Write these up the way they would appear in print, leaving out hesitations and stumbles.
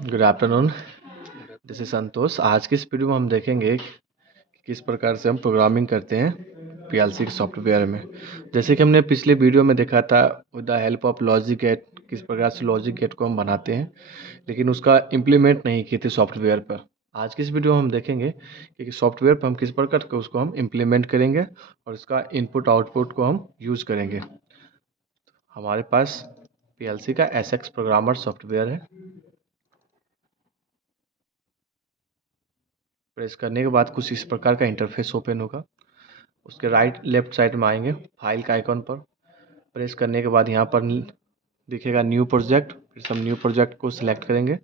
Good afternoon. This is संतोष। आज की इस वीडियो में हम देखेंगे कि किस प्रकार से हम प्रोग्रामिंग करते हैं पीएलसी के सॉफ्टवेयर में। जैसे कि हमने पिछले वीडियो में देखा था with the help of logic gate, किस प्रकार से लॉजिक गेट को हम बनाते हैं, लेकिन उसका इम्प्लीमेंट नहीं किए थे सॉफ्टवेयर पर। आज की इस वीडियो में हम देखेंगे कि सॉफ्टवेयर पर हम किस प्रकार के उसको हम इम्प्लीमेंट करेंगे और इसका इनपुट आउटपुट को हम यूज़ करेंगे। हमारे पास पीएलसी का एसएक्स प्रोग्रामर सॉफ्टवेयर है। प्रेस करने के बाद कुछ इस प्रकार का इंटरफेस ओपन होगा। उसके राइट लेफ्ट साइड में आएंगे फाइल का आइकॉन पर। प्रेस करने के बाद यहाँ पर दिखेगा न्यू प्रोजेक्ट। फिर हम न्यू प्रोजेक्ट को सिलेक्ट करेंगे।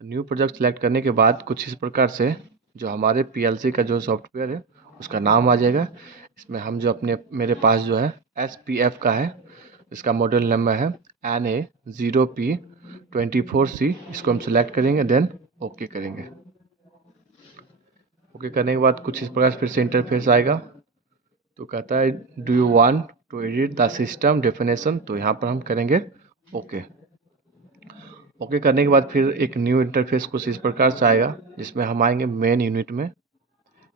न्यू प्रोजेक्ट सिलेक्ट करने के बाद कुछ इस प्रकार से जो हमारे पीएलसी का जो सॉफ्टवेयर है उसका नाम आ जाएगा। इसमें हम जो मेरे पास जो है SPF का है, इसका मॉडल नंबर है NA0P24C। इसको हम सिलेक्ट करेंगे, देन ओके करेंगे। ओके करने के बाद कुछ इस प्रकार फिर से इंटरफेस आएगा। तो कहता है do you want to edit the system definition, तो यहाँ पर हम करेंगे ओके। ओके करने के बाद फिर एक न्यू इंटरफेस कुछ इस प्रकार से आएगा, जिसमें हम आएंगे मेन यूनिट में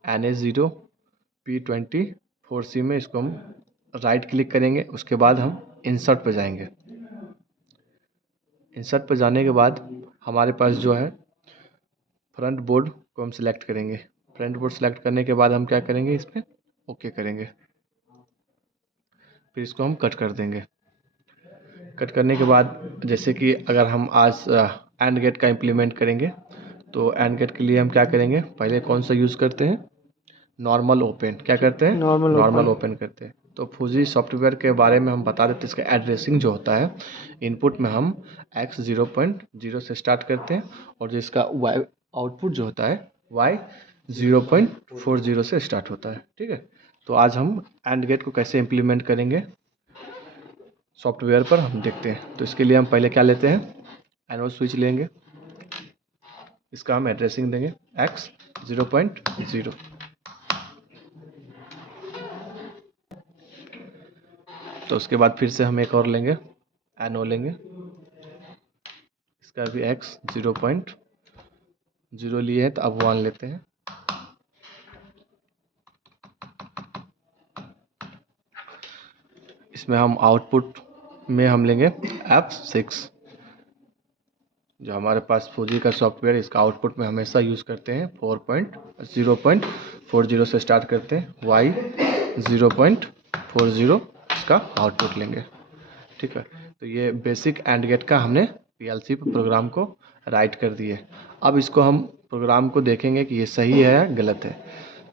NA0P24C में। इसको हम राइट क्लिक करेंगे। उसके बाद हम इंसर्ट पे जाएंगे। इंसर्ट पे जाने के बाद हमारे पास जो है फ्रंट बोर्ड को हम सिलेक्ट करेंगे। फ्रंट बोर्ड सिलेक्ट करने के बाद हम क्या करेंगे, इस पर ओके करेंगे। फिर इसको हम कट कर देंगे। कट करने के बाद जैसे कि अगर हम आज एंड गेट का इम्प्लीमेंट करेंगे, तो एंड गेट के लिए हम क्या करेंगे, पहले कौन सा यूज़ करते हैं, नॉर्मल ओपन। क्या करते हैं, नॉर्मल ओपन करते हैं। तो फूजी सॉफ्टवेयर के बारे में हम बता देते हैं। इसका एड्रेसिंग जो होता है, इनपुट में हम X0.0 से स्टार्ट करते हैं और जिसका Y आउटपुट जो होता है Y0.40 से स्टार्ट होता है। ठीक है, तो आज हम एंड गेट को कैसे इम्प्लीमेंट करेंगे सॉफ्टवेयर पर हम देखते हैं। तो इसके लिए हम पहले क्या लेते हैं, एनोड स्विच लेंगे। इसका हम एड्रेसिंग देंगे X0.0। तो उसके बाद फिर से हम एक और लेंगे, एनो लेंगे। इसका भी X0.0 लिए हैं, तो अब 1 लेते हैं। इसमें हम आउटपुट में हम लेंगे F6। जो हमारे पास फूजी का सॉफ्टवेयर, इसका आउटपुट में हमेशा यूज़ करते हैं 0.40 से स्टार्ट करते हैं। Y0.40 इसका आउटपुट लेंगे। ठीक है, तो ये बेसिक एंड गेट का हमने पीएलसी प्रोग्राम को राइट कर दिए। अब इसको हम प्रोग्राम को देखेंगे कि ये सही है या गलत है।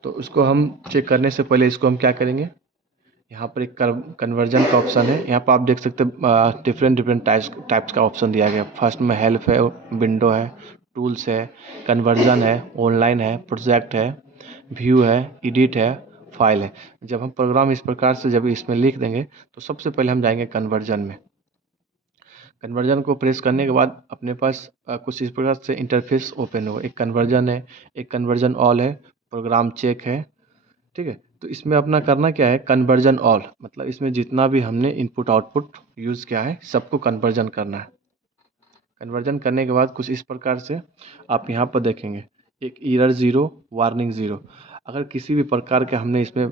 तो उसको हम चेक करने से पहले इसको हम क्या करेंगे, यहाँ पर एक कन्वर्जन का ऑप्शन है। यहाँ पर आप देख सकते हैं डिफरेंट टाइप्स का ऑप्शन दिया गया। फर्स्ट में हेल्प है, विंडो है, टूल्स है, कन्वर्जन है, ऑनलाइन है, प्रोजेक्ट है, व्यू है, एडिट है, फाइल है। जब हम प्रोग्राम इस प्रकार से जब इसमें लिख देंगे, तो सबसे पहले हम जाएंगे कन्वर्जन में। कन्वर्जन को प्रेस करने के बाद अपने पास कुछ इस प्रकार से इंटरफेस ओपन होगा। एक कन्वर्जन है, एक कन्वर्जन ऑल है, प्रोग्राम चेक है। ठीक है, तो इसमें अपना करना क्या है, कन्वर्जन ऑल, मतलब इसमें जितना भी हमने इनपुट आउटपुट यूज़ किया है सबको कन्वर्जन करना है। कन्वर्जन करने के बाद कुछ इस प्रकार से आप यहाँ पर देखेंगे, एक एरर 0, वार्निंग 0। अगर किसी भी प्रकार के हमने इसमें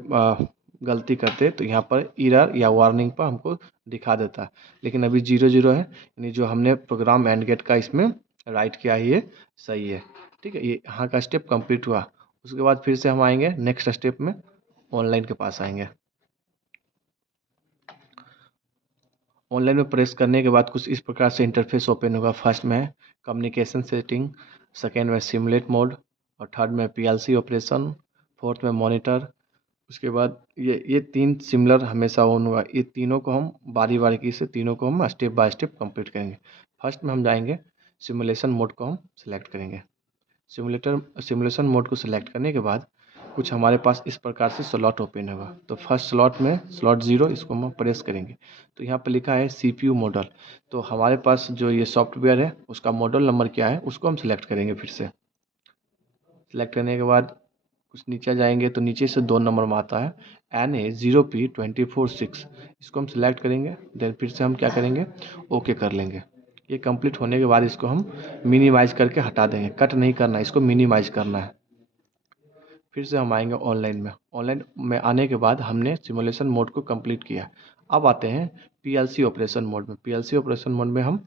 गलती करते तो यहाँ पर एरर या वार्निंग पर हमको दिखा देता है। लेकिन अभी 0 है, यानी जो हमने प्रोग्राम एंड गेट का इसमें राइट किया है ये सही है। ठीक है, ये यहाँ का स्टेप कंप्लीट हुआ। उसके बाद फिर से हम आएंगे नेक्स्ट स्टेप में, ऑनलाइन के पास आएंगे। ऑनलाइन में प्रेस करने के बाद कुछ इस प्रकार से इंटरफेस ओपन होगा। फर्स्ट में कम्युनिकेशन सेटिंग, सेकेंड में सिमुलेट मोड, और थर्ड में पीएलसी ऑपरेशन, फोर्थ में मॉनिटर। उसके बाद ये 3 सिमिलर हमेशा ऑन होगा। ये तीनों को हम बारी बारी से तीनों को हम स्टेप बाय स्टेप कंप्लीट करेंगे। फर्स्ट में हम जाएंगे सिमुलेशन मोड को हम सिलेक्ट करेंगे। सिमुलेशन मोड को सिलेक्ट करने के बाद कुछ हमारे पास इस प्रकार से स्लॉट ओपन होगा। तो फर्स्ट स्लॉट में स्लॉट 0, इसको हम प्रेस करेंगे। तो यहाँ पर लिखा है CPU मॉडल। तो हमारे पास जो ये सॉफ्टवेयर है उसका मॉडल नंबर क्या है, उसको हम सिलेक्ट करेंगे। फिर से सिलेक्ट करने के बाद कुछ नीचे जाएंगे तो नीचे से 2 नंबर में आता है NA0P24C। इसको हम सिलेक्ट करेंगे, देन फिर से हम क्या करेंगे, ओके कर लेंगे। ये कंप्लीट होने के बाद इसको हम मिनिमाइज़ करके हटा देंगे, कट नहीं करना है, इसको मिनिमाइज़ करना है। फिर से हम आएंगे ऑनलाइन में आने के बाद हमने सिमुलेशन मोड को कंप्लीट किया। अब आते हैं पीएलसी ऑपरेशन मोड में। पीएलसी ऑपरेशन मोड में हम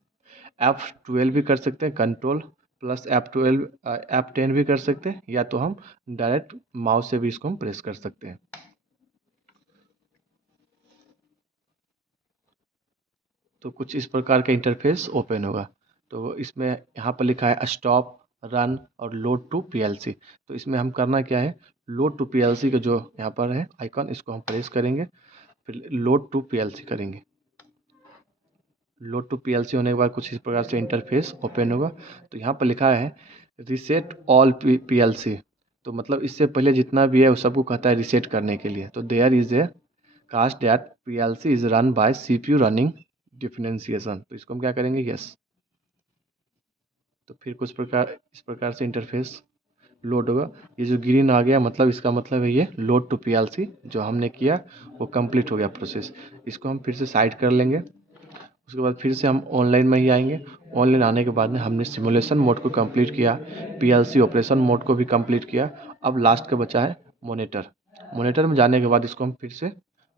F12 भी कर सकते हैं, कंट्रोल प्लस F12 F10 भी कर सकते हैं, या तो हम डायरेक्ट माउस से भी इसको हम प्रेस कर सकते हैं। तो कुछ इस प्रकार का इंटरफेस ओपन होगा। तो इसमें यहाँ पर लिखा है स्टॉप, रन और लोड टू पीएलसी। तो इसमें हम करना क्या है, लोड टू पीएलसी का जो यहाँ पर है आइकॉन, इसको हम प्रेस करेंगे, फिर लोड टू पीएलसी करेंगे। लोड टू पीएलसी होने के बाद कुछ इस प्रकार से इंटरफेस ओपन होगा। तो यहाँ पर लिखा है रीसेट ऑल पीएलसी। तो मतलब इससे पहले जितना भी है वो सबको कहता है रीसेट करने के लिए। तो there is a cost that PLC is run by CPU running differentiation. तो इसको हम क्या करेंगे, यस। तो फिर कुछ प्रकार इस प्रकार से इंटरफेस लोड होगा। ये जो ग्रीन आ गया मतलब इसका मतलब है ये लोड टू पीएलसी जो हमने किया वो कंप्लीट हो गया प्रोसेस। इसको हम फिर से साइड कर लेंगे। उसके बाद फिर से हम ऑनलाइन में ही आएंगे। ऑनलाइन आने के बाद में हमने सिमुलेशन मोड को कंप्लीट किया, पीएलसी ऑपरेशन मोड को भी कंप्लीट किया। अब लास्ट का बचा है मॉनिटर। मॉनिटर में जाने के बाद इसको हम फिर से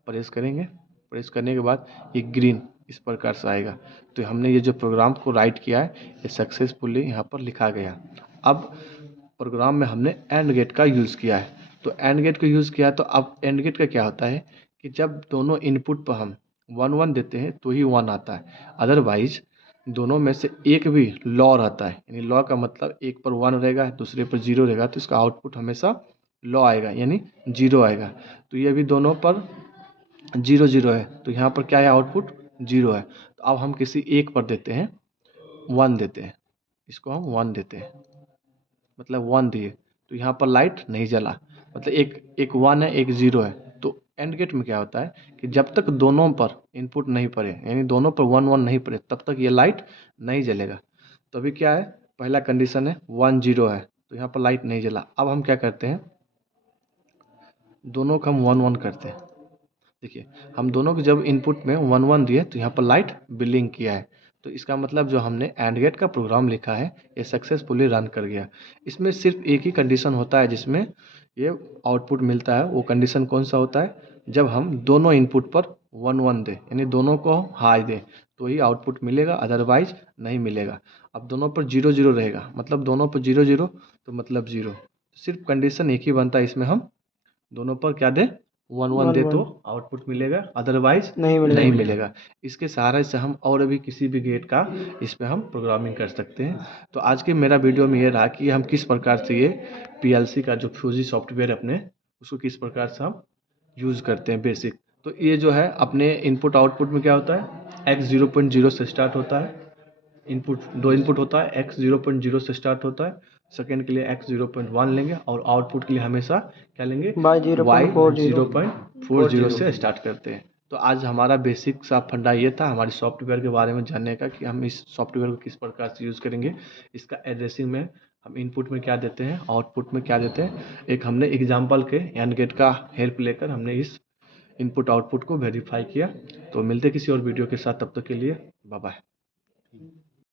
प्रेस करेंगे। प्रेस करने के बाद ये ग्रीन इस प्रकार से आएगा। तो हमने ये जो प्रोग्राम को राइट किया है ये सक्सेसफुली यहाँ पर लिखा गया। अब प्रोग्राम में हमने एंड गेट का यूज़ किया है। तो एंड गेट को यूज़ किया तो अब एंड गेट का क्या होता है कि जब दोनों इनपुट पर हम 1 1 देते हैं तो ही 1 आता है, अदरवाइज दोनों में से एक भी लॉ रहता है, यानी लॉ का मतलब एक पर 1 रहेगा दूसरे पर 0 रहेगा, तो इसका आउटपुट हमेशा लॉ आएगा यानी 0 आएगा। तो ये भी दोनों पर 0 0 है, तो यहाँ पर क्या है, आउटपुट 0 है। तो अब हम किसी एक पर देते हैं 1 देते हैं, इसको हम 1 देते हैं, मतलब 1 दिए तो यहाँ पर लाइट नहीं जला, मतलब एक 1 है एक 0 है। तो एंड गेट में क्या होता है कि जब तक दोनों पर इनपुट नहीं पड़े, यानी दोनों पर 1 1 नहीं पड़े, तब तक ये लाइट नहीं जलेगा। तो अभी क्या है, पहला कंडीशन है 1 0 है, तो यहाँ पर लाइट नहीं जला। अब हम क्या करते हैं, दोनों का हम 1 1 करते हैं। देखिए हम दोनों के जब इनपुट में 1 1 दिए तो यहाँ पर लाइट ब्लिंक किया है। तो इसका मतलब जो हमने एंड गेट का प्रोग्राम लिखा है ये सक्सेसफुली रन कर गया। इसमें सिर्फ एक ही कंडीशन होता है जिसमें ये आउटपुट मिलता है। वो कंडीशन कौन सा होता है, जब हम दोनों इनपुट पर 1 1 दें, यानी दोनों को हाई दें तो ही आउटपुट मिलेगा, अदरवाइज नहीं मिलेगा। अब दोनों पर 0 0 रहेगा, मतलब दोनों पर 0 0 तो मतलब 0। सिर्फ कंडीशन एक ही बनता है इसमें, हम दोनों पर क्या दे, 1 1 दे तो आउटपुट मिलेगा, अदरवाइज नहीं मिलेगा। इसके सहारे से हम और भी किसी भी गेट का इस पे हम प्रोग्रामिंग कर सकते हैं। तो आज के मेरा वीडियो में ये रहा कि हम किस प्रकार से ये पीएलसी का जो फ्यूजी सॉफ्टवेयर अपने उसको किस प्रकार से हम यूज़ करते हैं बेसिक। तो ये जो है अपने इनपुट आउटपुट में क्या होता है, x 0.0 से स्टार्ट होता है। इनपुट दो इनपुट होता है, x 0.0 से स्टार्ट होता है, सेकेंड के लिए x 0.1 लेंगे और आउटपुट के लिए हमेशा क्या लेंगे, y 0.40 से स्टार्ट करते हैं। तो आज हमारा बेसिक सा फंडा ये था हमारे सॉफ्टवेयर के बारे में जानने का कि हम इस सॉफ्टवेयर को किस प्रकार से यूज़ करेंगे। इसका एड्रेसिंग में हम इनपुट में क्या देते हैं, आउटपुट में क्या देते हैं, एक हमने एग्जाम्पल के एंड गेट का हेल्प लेकर हमने इस इनपुट आउटपुट को वेरीफाई किया। तो मिलते किसी और वीडियो के साथ, तब तक के लिए बाय बाय।